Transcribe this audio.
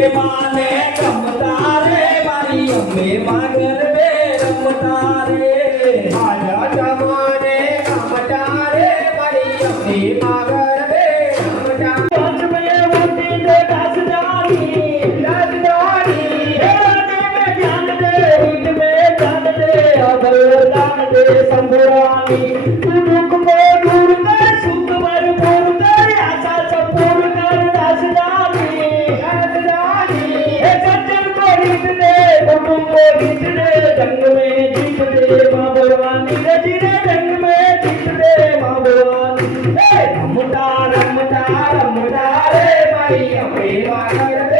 مہمان کمتارے واری مہمان گھر जीतते जंग में जीतते माँ भगवानी जीते जंग में जीतते माँ भगवानी रमदार रमदार रमदारे भाई हमें मारते